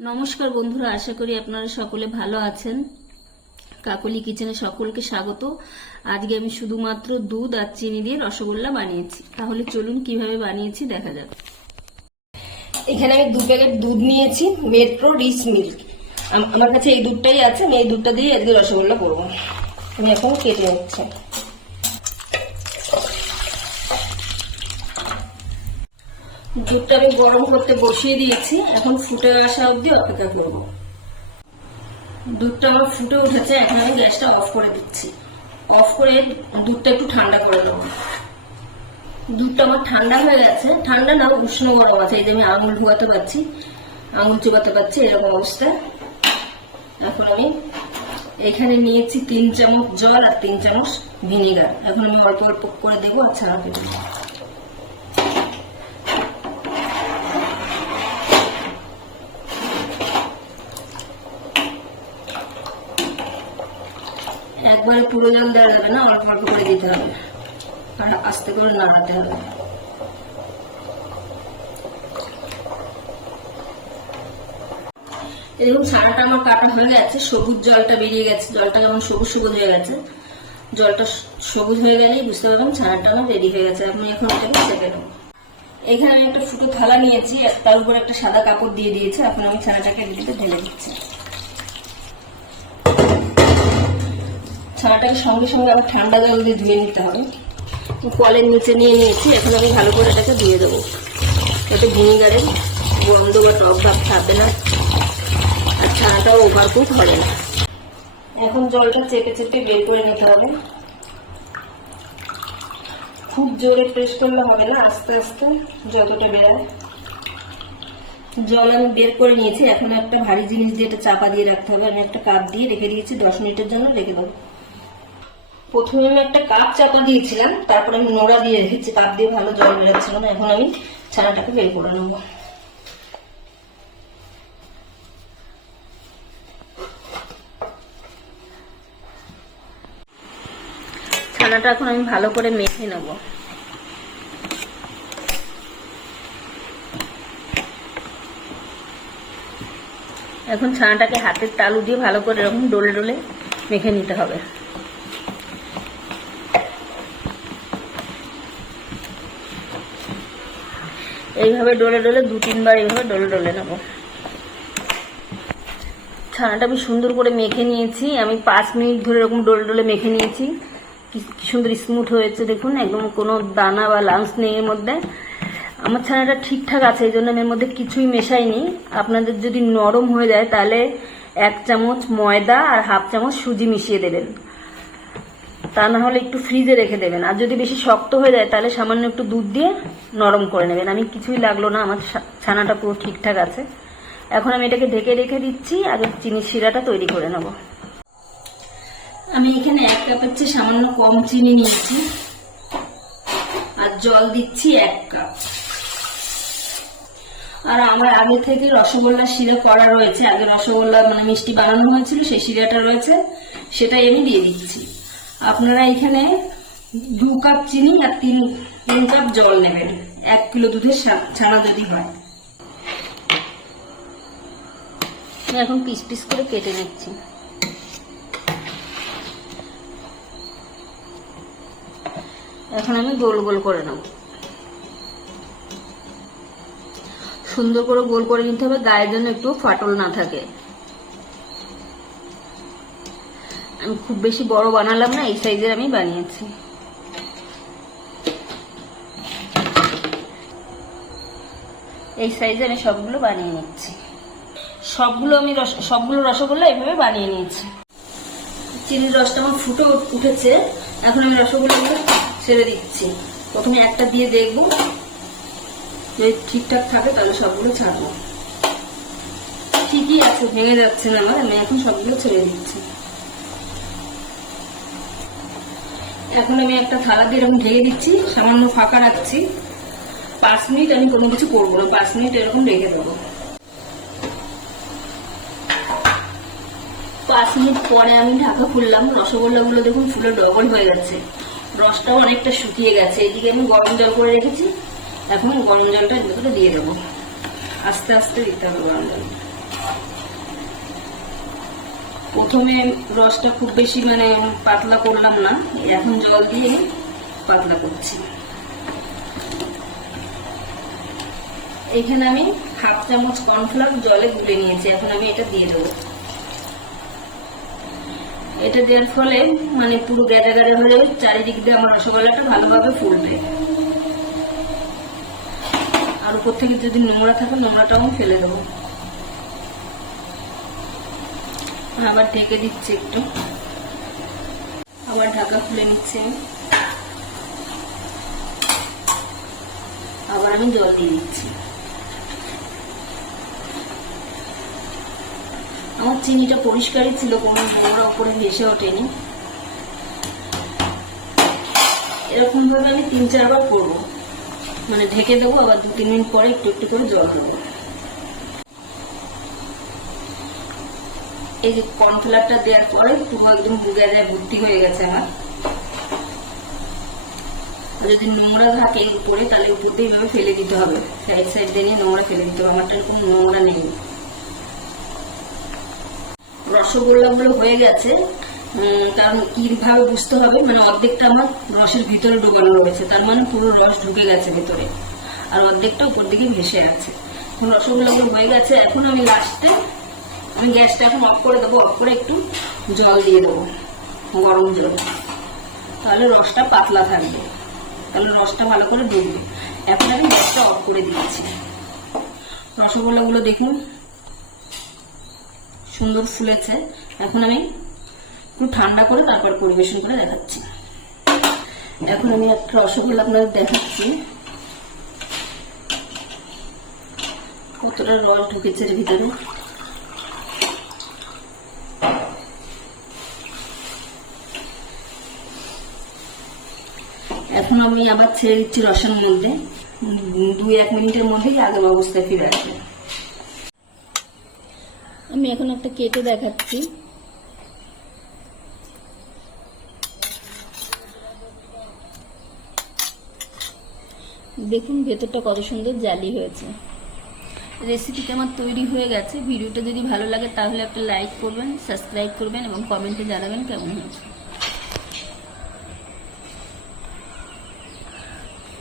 নমস্কার বন্ধুরা, আশা করি আপনারা সকলে ভালো আছেন। কাকলি কিচেনে সকলকে স্বাগত। আজকে আমি শুধুমাত্র দুধ আর চিনি দিয়ে রসগোল্লা বানিয়েছি। তাহলে চলুন কিভাবে বানিয়েছি দেখা যাক। এখানে আমি 2 প্যাকেট দুধ নিয়েছি, মেট্রো রিচ মিল্ক। আমার কাছে এই দুধটাই আছে, আমি এই দুধটা দিয়ে আজকে রসগোল্লা করবো। আমি এখন কেটে নিচ্ছি। দুধটা আমি গরম করতে বসিয়ে দিয়েছি, এখন ফুটে আসা অবধি অপেক্ষা করব। দুধটা আমার ফুটে উঠেছে, এখন আমি গ্যাসটা অফ করে দিচ্ছি। অফ করে দুধটা একটু ঠান্ডা করে নেব। দুধটা আমার ঠান্ডা হয়ে গেছে, ঠান্ডা না উষ্ণ গরম আছে। এই যে আমি আঙুল ধোয়াতে পারছি, আঙুল চুবাতে পারছি, এরকম অবস্থা। এখন আমি এখানে নিয়েছি 3 চামচ জল আর 3 চামচ ভিনেগার। এখন আমি অল্প অল্প করে দেবো আর ছাড়াতে দেবো। একবারে পুরো জল দেওয়া যাবে না, অল্প অল্প করে দিতে হবে আর আস্তে করে নাড়াতে হবে। এরকম ছানাটা আমার কাটা হয়ে গেছে, সবুজ জলটা বেরিয়ে গেছে, জলটা কেমন সবুজ সবুজ হয়ে গেছে। জলটা সবুজ হয়ে গেলেই বুঝতে পারবেন ছানাটা আমার রেডি হয়ে গেছে। আমি এখন এটাকে ছেঁকে নেব। এখানে আমি একটা ফুটো থালা নিয়েছি, তার উপর একটা সাদা কাপড় দিয়ে দিয়েছি। এখন আমি ছানাটাকে এদিকে ঢেলে দিচ্ছি। ছানাটাকে সঙ্গে সঙ্গে আবার ঠান্ডা জল দিয়ে ধুয়ে নিতে হবে। কলের নিচে নিয়ে নিয়েছি, এখন আমি ভালো করে এটাকে ধুয়ে দেবো, যাতে ভিনেগারের গন্ধ বা টক ভাব থাকবে না আর ছানাটাও ওভারকুক হবে না। এখন জলটা চেপে চেপে বের করে নিতে হবে। খুব জোরে প্রেস করলে হবে না, আস্তে আস্তে যতটা বেরোয়। জল আমি বের করে নিয়েছি, এখন একটা ভারী জিনিস দিয়ে এটা চাপা দিয়ে রাখতে হবে। আমি একটা কাপ দিয়ে রেখে দিয়েছি, 10 মিনিটের জন্য রেখে দেবো। প্রথমে আমি একটা কাপ চাপা দিয়েছিলাম, তারপর আমি নোড়া দিয়ে রেখেছি, কাপ দিয়ে ভালো জল বেরোচ্ছিল না। এখন আমি ছানাটাকে বের করে নেব। ছানাটা এখন আমি ভালো করে মেখে নেব। এখন ছানাটাকে হাতের তালু দিয়ে ভালো করে এরকম ডলে ডলে মেখে নিতে হবে। এইভাবে ডলে ডলে 2-3 বার এইভাবে ডলে ডলে নেব। ছানাটা আমি সুন্দর করে মেখে নিয়েছি। আমি 5 মিনিট ধরে এরকম ডলে ডলে মেখে নিয়েছি। কি সুন্দর স্মুথ হয়েছে দেখুন, একদম কোনো দানা বা লাম্পস নেই এর মধ্যে। আমার ছানাটা ঠিকঠাক আছে, এই জন্য আমি এর মধ্যে কিছুই মেশাইনি। আপনাদের যদি নরম হয়ে যায় তাহলে 1 চামচ ময়দা আর 1/2 চামচ সুজি মিশিয়ে দেবেন, তা না হলে একটু ফ্রিজে রেখে দেবেন। আর যদি বেশি শক্ত হয়ে যায় তাহলে সামান্য একটু দুধ দিয়ে নরম করে নেবেন। আমি কিছুই লাগলো না, আমার ছানাটা পুরো ঠিকঠাক আছে। এখন আমি এটাকে ঢেকে রেখে দিচ্ছি, আগে চিনির শিরাটা তৈরি করে নেব। আমি এখানে 1 কাপের চেয়ে সামান্য কম চিনি নিয়েছি আর জল দিচ্ছি 1 কাপ। আর আমার আগে থেকে রসগোল্লা শিরা করা রয়েছে, আগে রসগোল্লা মিষ্টি বানানো হয়েছিল, সেই শিরাটা রয়েছে, সেটাই আমি দিয়ে দিচ্ছি। আপনারা এখানে 2 কাপ চিনি আর 3 কাপ জল নেবেন, 1 কিলো দুধের ছানা যদি হয়। এখন পিস পিস করে কেটে নিচ্ছি। এখন আমি গোল গোল করে নেব। সুন্দর করে গোল করে নিতে হবে, গায়ের জন্য একটু ফাটল না থাকে। আমি খুব বেশি বড় বানালাম না, এই সাইজের আমি বানিয়েছি। এই সাইজে আমি সবগুলো বানিয়ে নিচ্ছি। সবগুলো রসগোল্লা এইভাবে বানিয়ে নিয়েছি। চিনির রসটা আমার ফুটে উঠেছে, এখন আমি রসগোল্লাগুলো ছেড়ে দিচ্ছি। প্রথমে একটা দিয়ে দেখবো, যদি ঠিকঠাক থাকে তাহলে সবগুলো ছাড়বো। ঠিকই আছে, ভেঙে যাচ্ছে না আমার। আমি এখন সবগুলো ছেড়ে দিচ্ছি। এখন আমি একটা থালা দিয়ে এরকম ঢেকে দিচ্ছি, সামান্য ফাঁকা রাখছি। 5 মিনিট আমি কোনো কিছু করবো না, 5 মিনিট এরকম রেখে দেবো। 5 মিনিট পরে আমি ঢাকা খুললাম। রসগোল্লাগুলো দেখুন ফুলে ডবল হয়ে গেছে, রসটাও অনেকটা শুকিয়ে গেছে। এদিকে আমি গরম জল করে রেখেছি, এখন গরম জলটা এর ভিতরে দিয়ে দেবো। আস্তে আস্তে দিতে হবে গরম জল। প্রথমে রসটা খুব বেশি মানে পাতলা করলাম না, এখন জল দিয়ে পাতলা করছি। এখানে আমি 1/2 চামচ কর্নফ্লাওয়ার জলে গুলে নিয়েছি, এখন আমি এটা দিয়ে দেবো। এটা দেওয়ার ফলে মানে পুরো গ্যাদা গ্যাদা হয়ে যাবে, চারিদিক দিয়ে আমার রসগোল্লাটা ভালোভাবে ফুলবে। আর উপর থেকে যদি নোংরা থাকে নোংরাটাও ফেলে দেবো। আবার ঢেকে দিচ্ছি একটু, আবার ঢাকা খুলে নিচ্ছি, আবার আমি জল দিয়ে দিচ্ছি। আমার চিনিটা পরিষ্কারই ছিল, কোনো গোড়া উপরে ভেসে ওঠেনি। এরকম ভাবে আমি 3-4 বার করবো, মানে ঢেকে দেবো, আবার 2-3 মিনিট পরে একটু একটু করে জল দেবো। এই যে কর্নফ্লাওয়ারটা দেওয়ার পরে পুরো একদম বুঝা যায় ভর্তি হয়ে গেছে আমার। যদি নোংরা থাকে উপরে তাহলে উপর দিয়ে এইভাবে ফেলে দিতে হবে, সাইড সাইড দিয়ে নিয়ে নোংরা ফেলে দিতে হবে। আমারটা এরকম নোংরা নেই। রসগোল্লা গুলো হয়ে গেছে, কারণ কিভাবে বুঝতে হবে, মানে অর্ধেকটা আমার রসের ভিতরে ডোবানো রয়েছে, তার মানে পুরো রস ঢুকে গেছে ভেতরে, আর অর্ধেকটা উপর দিকে ভেসে আছে। রসগোল্লা গুলো হয়ে গেছে। এখন আমি লাস্টে আমি গ্যাসটা এখন অফ করে দেবো, অফ করে একটু জল দিয়ে দেবো, গরম জল, তাহলে রসটা পাতলা থাকবে, তাহলে রসটা ভালো করে ডুববে। এখন আমি গ্যাসটা অফ করে দিয়েছি। রসগোল্লা গুলো দেখুন সুন্দর ফুলেছে। এখন আমি একটু ঠান্ডা করে তারপর পরিবেশন করে দেখাচ্ছি। এখন আমি একটা রসগোল্লা আপনাদের দেখাচ্ছি, কতটা রস ঢুকেছে এর ভিতরে। এখন আমি আবার ছেড়ে দিচ্ছি রসের মধ্যে, 2-1 মিনিটের মধ্যেই আগের অবস্থায় ফিরে আসবে। আমি এখন একটা কেটে দেখাচ্ছি। দেখুন ভেতরটা কত সুন্দর জালি হয়েছে। রেসিপিটা আমার তৈরি হয়ে গেছে। ভিডিওটা যদি ভালো লাগে তাহলে একটা লাইক করবেন, সাবস্ক্রাইব করবেন এবং কমেন্টে জানাবেন কেমন হয়েছে।